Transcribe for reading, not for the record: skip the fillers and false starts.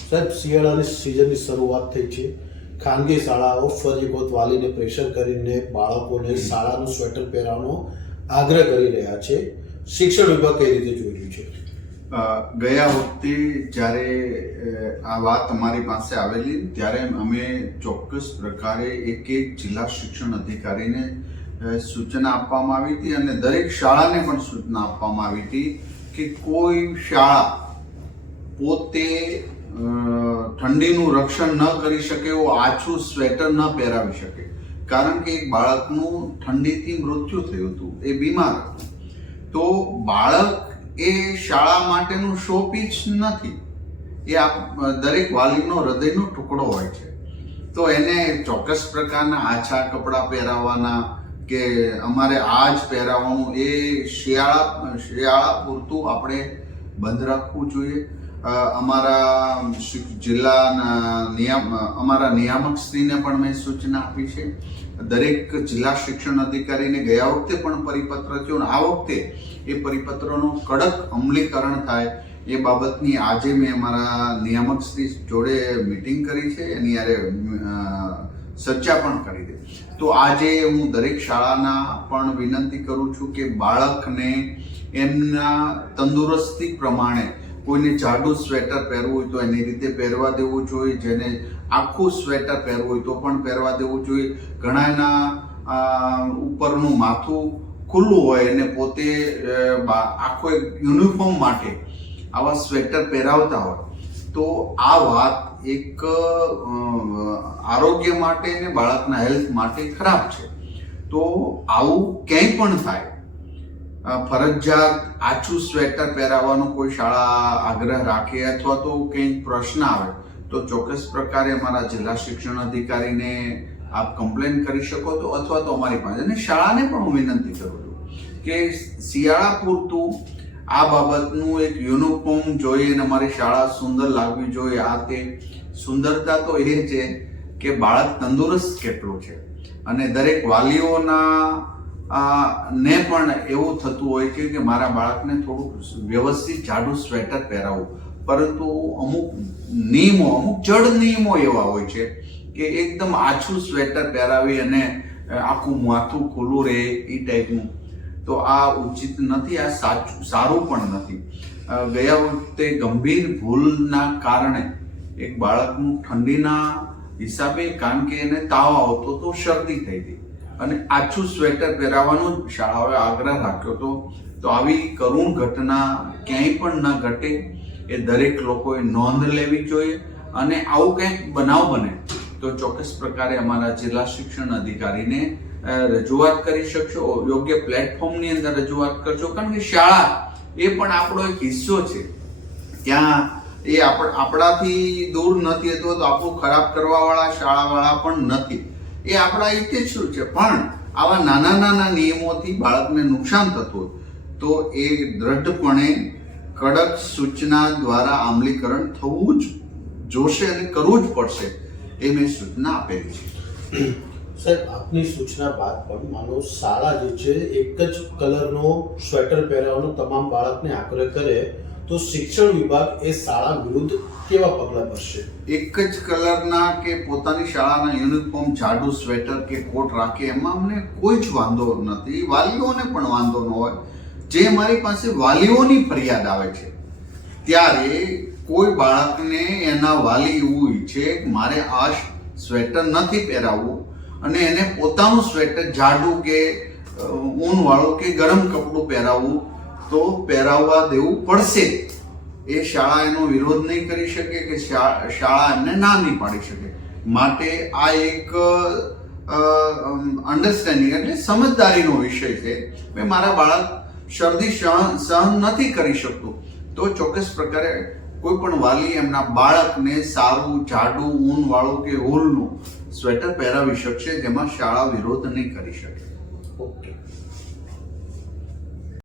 સાહેબ, શિયાળાની સિઝનની શરૂઆત થઈ છે. ખાનગી શાળાઓ ફરી વખત વાલીને પ્રેશર કરીને બાળકોને શાળાનું સ્વેટર પહેરવાનો આગ્રહ કરી રહ્યા છે. શિક્ષણ વિભાગ કઈ રીતે જોઈ રહ્યું છે? ગયા વખતે જ્યારે આ વાત અમારી પાસે આવેલી ત્યારે અમે ચોક્કસ પ્રકારે એક જિલ્લા શિક્ષણ અધિકારીને સૂચના આપવામાં આવી હતી અને દરેક શાળાને પણ સૂચના આપવામાં આવી હતી કે કોઈ શાળા પોતે ઠંડીનું રક્ષણ ન કરી શકે એવું આછું સ્વેટર ન પહેરાવી શકે, કારણ કે એક બાળકનું ઠંડીથી મૃત્યુ થયું હતું, એ બીમાર હતું. તો બાળક એ શાળા માટેનું શો પીસ નથી, એ દરેક વાલીનો હૃદયનો ટુકડો હોય છે. તો એને ચોક્કસ પ્રકારના આછા કપડાં પહેરાવવાના કે અમારે આ જ પહેરાવવાનું એ શિયાળા પૂરતું આપણે બંધ રાખવું જોઈએ. અમારા જિલ્લાના અમારા નિયામકશ્રીને પણ મેં સૂચના આપી છે. દરેક જિલ્લા શિક્ષણ અધિકારીને ગયા વખતે પણ પરિપત્ર થયો અને આ વખતે એ પરિપત્રનું કડક અમલીકરણ થાય એ બાબતની આજે મેં અમારા નિયામકશ્રી જોડે મિટિંગ કરી છે, એની યારે ચર્ચા પણ કરી છે. તો આજે હું દરેક શાળાના પણ વિનંતી કરું છું કે બાળકને એમના તંદુરસ્તી પ્રમાણે કોઈને જાડું સ્વેટર પહેરવું હોય તો એની રીતે પહેરવા દેવું જોઈએ, જેને આખું સ્વેટર પહેરવું હોય તો પણ પહેરવા દેવું જોઈએ. ઘણાના ઉપરનું માથું ખુલ્લું હોય અને પોતે આખો એક યુનિફોર્મ માટે આવા સ્વેટર પહેરાવતા હોય તો આ વાત એક આરોગ્ય માટે ને બાળકના હેલ્થ માટે ખરાબ છે. તો આવું ક્યાંય પણ થાય, ફરજિયાત આછું સ્વેટર પહેરાવવાનો કોઈ શાળા આગ્રહ રાખે અથવા તો કંઈક પ્રશ્ન આવે તો ચોક્કસ પ્રકારે અમારા જિલ્લા શિક્ષણ અધિકારીને આપ કમ્પ્લેન કરી શકો તો અથવા તો અમારી પાસે. અને શાળાને પણ હું વિનંતી કરું છું કે શિયાળા પૂરતું આ બાબતનું એક યુનિફોર્મ જોઈએ અને અમારી શાળા સુંદર લાગવી જોઈએ. આ તે સુંદરતા તો એ છે કે બાળક તંદુરસ્ત કેટલું છે અને દરેક વાલીઓના ને પણ એવું થતું હોય છે કે મારા બાળકને થોડુંક વ્યવસ્થિત જાડું સ્વેટર પહેરાવવું, પરંતુ અમુક જડ નિયમો એવા હોય છે કે એકદમ આછું સ્વેટર પહેરાવી અને આખું માથું ખુલ્લું રહે એ ટાઈપનું. તો આ ઉચિત નથી, આ સારું પણ નથી. ગયા વખતે ગંભીર ભૂલના કારણે એક બાળકનું ઠંડીના હિસાબે, કારણ કે એને તાવ આવતો તો શરદી થઈ હતી અને આછું સ્વેટર પહેરાવવાનો શાળાઓએ આગ્રહ રાખ્યો હતો. તો આવી કરુણ ઘટના ક્યાંય પણ ન ઘટે એ દરેક લોકોએ નોંધ લેવી જોઈએ અને આવું કંઈક બનાવ બને તો ચોક્કસ પ્રકારે અમારા જિલ્લા શિક્ષણ અધિકારીને રજૂઆત કરી શકશો, યોગ્ય પ્લેટફોર્મની અંદર રજૂઆત કરશો, કારણ કે શાળા એ પણ આપણો એક હિસ્સો છે. ત્યાં એ આપણાથી દૂર નથી અથવા તો આપણું ખરાબ કરવાવાળા શાળાવાળા પણ નથી, એ આપણા હિતેચ્છુ છે. પણ આવા નાના નાના નિયમોથી બાળકને નુકસાન થતું હોય તો એ દ્રઢપણે કડક સૂચના દ્વારા અમલીકરણ થવું જ જોશે અને કરવું જ પડશે, એ મેં સૂચના આપેલી છે. સાહેબ, આપની સૂચના બાદ પણ માનો શાળા જે છે એક જ કલરનો સ્વેટર પહેરાવવાનો તમામ બાળકને આગ્રહ કરે તો શિક્ષણ વિભાગ એ શાળા વિરુદ્ધ કેવા પગલાં ભરશે? એક જ કલરના કે પોતાની શાળાના યુનિફોર્મ જાડું સ્વેટર કે કોટ રાખે એમાં અમને કોઈ જ વાંધો નથી, વાલીઓને પણ વાંધો ન હોય. જે મારી પાસે વાલીઓની ફરિયાદ આવે છે ત્યારે કોઈ બાળકને એના વાલી એવું ઈચ્છે કે મારે આ સ્વેટર નથી પહેરાવવું અને એને પોતાનું સ્વેટર જાડું કે ઊનવાળું કે ગરમ કપડું પહેરાવવું તો પહેરાવવા દેવું પડશે. એ શાળા એનો વિરોધ નહીં કરી શકે કે શાળા એમને ના નહીં પાડી શકે. માટે આ એક અન્ડરસ્ટેન્ડિંગ એટલે સમજદારીનો વિષય છે. મેં મારા બાળક શરદી સહન નથી કરી શકતું તો ચોક્કસ પ્રકારે કોઈ પણ વાલી એમના બાળકને સારું જાડું ઊનવાળું કે વૂલનું સ્વેટર પહેરાવી શકશે, જેમાં શાળા વિરોધ નહીં કરી શકે. ઓકે.